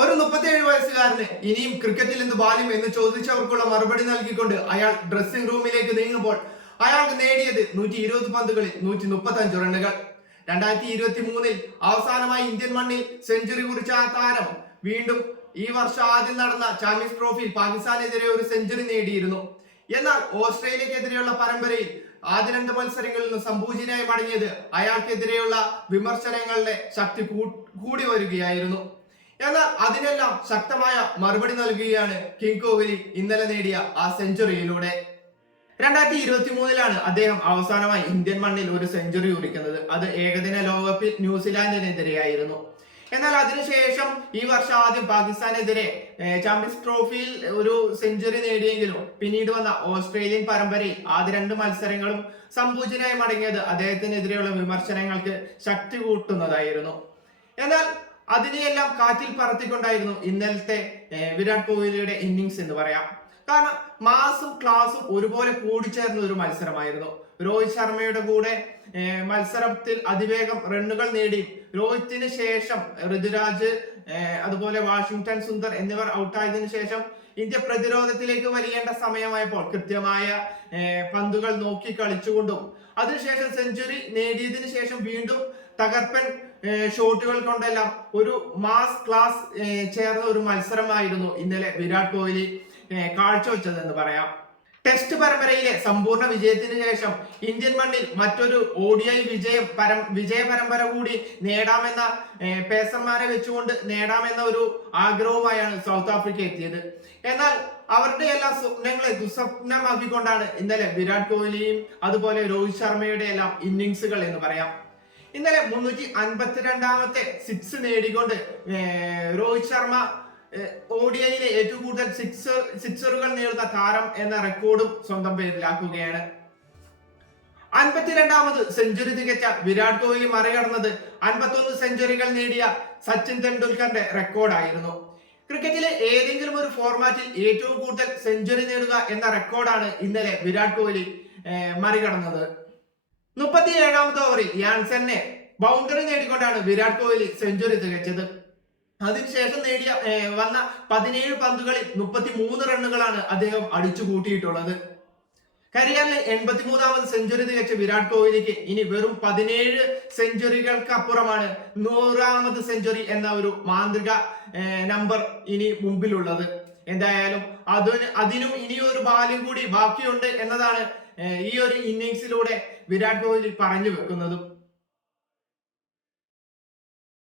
ഒരു മുപ്പത്തിയേഴ് വയസ്സുകാരന് ഇനിയും ക്രിക്കറ്റിൽ എന്ത് ബാല്യം എന്ന് ചോദിച്ചവർക്കുള്ള മറുപടി നൽകിക്കൊണ്ട് അയാൾ ഡ്രസ്സിംഗ് റൂമിലേക്ക് നീങ്ങുമ്പോൾ അയാൾക്ക് നേടിയത് നൂറ്റി ഇരുപത് പന്തുകളിൽ നൂറ്റി മുപ്പത്തി അഞ്ച് റണ്ണുകൾ. രണ്ടായിരത്തി ഇരുപത്തി മൂന്നിൽ അവസാനമായി ഇന്ത്യൻ മണ്ണിൽ സെഞ്ചുറി കുറിച്ച ആ താരം വീണ്ടും ഈ വർഷം ആദ്യം നടന്ന ചാമ്പ്യൻസ് ട്രോഫിയിൽ പാകിസ്ഥാനെതിരെ ഒരു സെഞ്ചുറി നേടിയിരുന്നു. എന്നാൽ ഓസ്ട്രേലിയക്കെതിരെയുള്ള പരമ്പരയിൽ ആദ്യ രണ്ട് മത്സരങ്ങളിൽ നിന്ന് സമ്പൂജിനായി മടങ്ങിയത് അയാൾക്കെതിരെയുള്ള വിമർശനങ്ങളുടെ ശക്തി കൂടി വരികയായിരുന്നു. എന്നാൽ അതിനെല്ലാം ശക്തമായ മറുപടി നൽകുകയാണ് കിങ് കോഹ്ലി ഇന്നലെ നേടിയ ആ സെഞ്ചുറിയിലൂടെ രണ്ടായിരത്തി ഇരുപത്തി മൂന്നിലാണ് അദ്ദേഹം അവസാനമായി ഇന്ത്യൻ മണ്ണിൽ ഒരു സെഞ്ചുറി കുറിക്കുന്നത്. അത് ഏകദിന ലോകകപ്പിൽ ന്യൂസിലാൻഡിനെതിരെയായിരുന്നു. എന്നാൽ അതിനുശേഷം ഈ വർഷം ആദ്യം പാകിസ്ഥാനെതിരെ ചാമ്പ്യൻസ് ട്രോഫിയിൽ ഒരു സെഞ്ചുറി നേടിയെങ്കിലും പിന്നീട് വന്ന ഓസ്ട്രേലിയൻ പരമ്പരയിൽ ആദ്യ രണ്ട് മത്സരങ്ങളും സംപൂജനായി മടങ്ങിയത് അദ്ദേഹത്തിനെതിരെയുള്ള വിമർശനങ്ങൾക്ക് ശക്തി കൂട്ടുന്നതായിരുന്നു. എന്നാൽ അതിനെയെല്ലാം കാറ്റിൽ പറത്തിക്കൊണ്ടായിരുന്നു ഇന്നലത്തെ വിരാട് കോഹ്ലിയുടെ ഇന്നിങ്സ് എന്ന് പറയാം. കാരണം മാസും ക്ലാസും ഒരുപോലെ കൂടിച്ചേർന്ന ഒരു മത്സരമായിരുന്നു. രോഹിത് ശർമ്മയുടെ കൂടെ മത്സരത്തിൽ അതിവേഗം റണ്ണുകൾ നേടി രോഹിത്തിന് ശേഷം ഋതുരാജ് അതുപോലെ വാഷിംഗ്ടൺ സുന്ദർ എന്നിവർ ഔട്ടായതിനു ശേഷം ഇന്ത്യ പ്രതിരോധത്തിലേക്ക് വലിയേണ്ട സമയമായപ്പോൾ കൃത്യമായ പന്തുകൾ നോക്കി കളിച്ചുകൊണ്ടും അതിനുശേഷം സെഞ്ചുറി നേടിയതിനു ശേഷം വീണ്ടും തകർപ്പൻ ഷോട്ടുകൾ കൊണ്ടെല്ലാം ഒരു മാസ് ക്ലാസ് ചേർന്ന ഒരു മത്സരമായിരുന്നു ഇന്നലെ വിരാട് കോഹ്ലി കാഴ്ചവെച്ചത് കാഴ്ചവെച്ചതെന്ന് പറയാം. ടെസ്റ്റ് പരമ്പരയിലെ സമ്പൂർണ വിജയത്തിന് ശേഷം ഇന്ത്യൻ മണ്ണിൽ മറ്റൊരു ഓഡിഐ വിജയം പരം വിജയ പരമ്പര കൂടി നേടാമെന്ന പേസർമാരെ വെച്ചുകൊണ്ട് നേടാമെന്ന ഒരു ആഗ്രഹവുമായാണ് സൗത്ത് ആഫ്രിക്ക എത്തിയത്. എന്നാൽ അവരുടെ എല്ലാ സ്വപ്നങ്ങളെ ദുസ്വപ്നമാക്കിക്കൊണ്ടാണ് ഇന്നലെ വിരാട് കോഹ്ലിയും അതുപോലെ രോഹിത് ശർമ്മയുടെ എല്ലാം ഇന്നിങ്സുകൾ എന്ന് പറയാം. ഇന്നലെ മുന്നൂറ്റി അൻപത്തിരണ്ടാമത്തെ സിക്സ് നേടിക്കൊണ്ട് രോഹിത് ശർമ്മ ഓഡിയയിലെ ഏറ്റവും കൂടുതൽ സിക്സ് സിക്സറുകൾ നേടുന്ന താരം എന്ന റെക്കോർഡും സ്വന്തം പേരിലാക്കുകയാണ്. അൻപത്തിരണ്ടാമത് സെഞ്ചുറി തികച്ച വിരാട് കോഹ്ലി മറികടന്നത് അൻപത്തൊന്ന് സെഞ്ചുറികൾ നേടിയ സച്ചിൻ തെണ്ടുൽക്കറിന്റെ റെക്കോർഡായിരുന്നു ക്രിക്കറ്റിലെ ഏതെങ്കിലും ഒരു ഫോർമാറ്റിൽ ഏറ്റവും കൂടുതൽ സെഞ്ചുറി നേടുക എന്ന റെക്കോർഡാണ് ഇന്നലെ വിരാട് കോഹ്ലി മറികടന്നത്. മുപ്പത്തി ഏഴാമത്തെ ഓവറിൽ യാൻസനെ ബൗണ്ടറി നേടിക്കൊണ്ടാണ് വിരാട് കോഹ്ലി സെഞ്ചുറി തികച്ചത്. അതിനുശേഷം നേടിയ വന്ന പതിനേഴ് പന്തുകളിൽ മുപ്പത്തി മൂന്ന് റണ്ണുകളാണ് അദ്ദേഹം അടിച്ചു കൂട്ടിയിട്ടുള്ളത് കരിയറിലെ എൺപത്തിമൂന്നാമത് സെഞ്ചുറി തികച്ച വിരാട് കോഹ്ലിക്ക് ഇനി വെറും പതിനേഴ് സെഞ്ചുറികൾക്ക് അപ്പുറമാണ് നൂറാമത് സെഞ്ചുറി എന്ന ഒരു മാന്ത്രിക നമ്പർ ഇനി മുമ്പിലുള്ളത്. എന്തായാലും അതിന് അതിനും ഇനിയൊരു ബാല്യം കൂടി ബാക്കിയുണ്ട് എന്നതാണ് ഈ ഒരു ഇന്നിങ്സിലൂടെ വിരാട് കോഹ്ലി പറഞ്ഞു വെക്കുന്നതും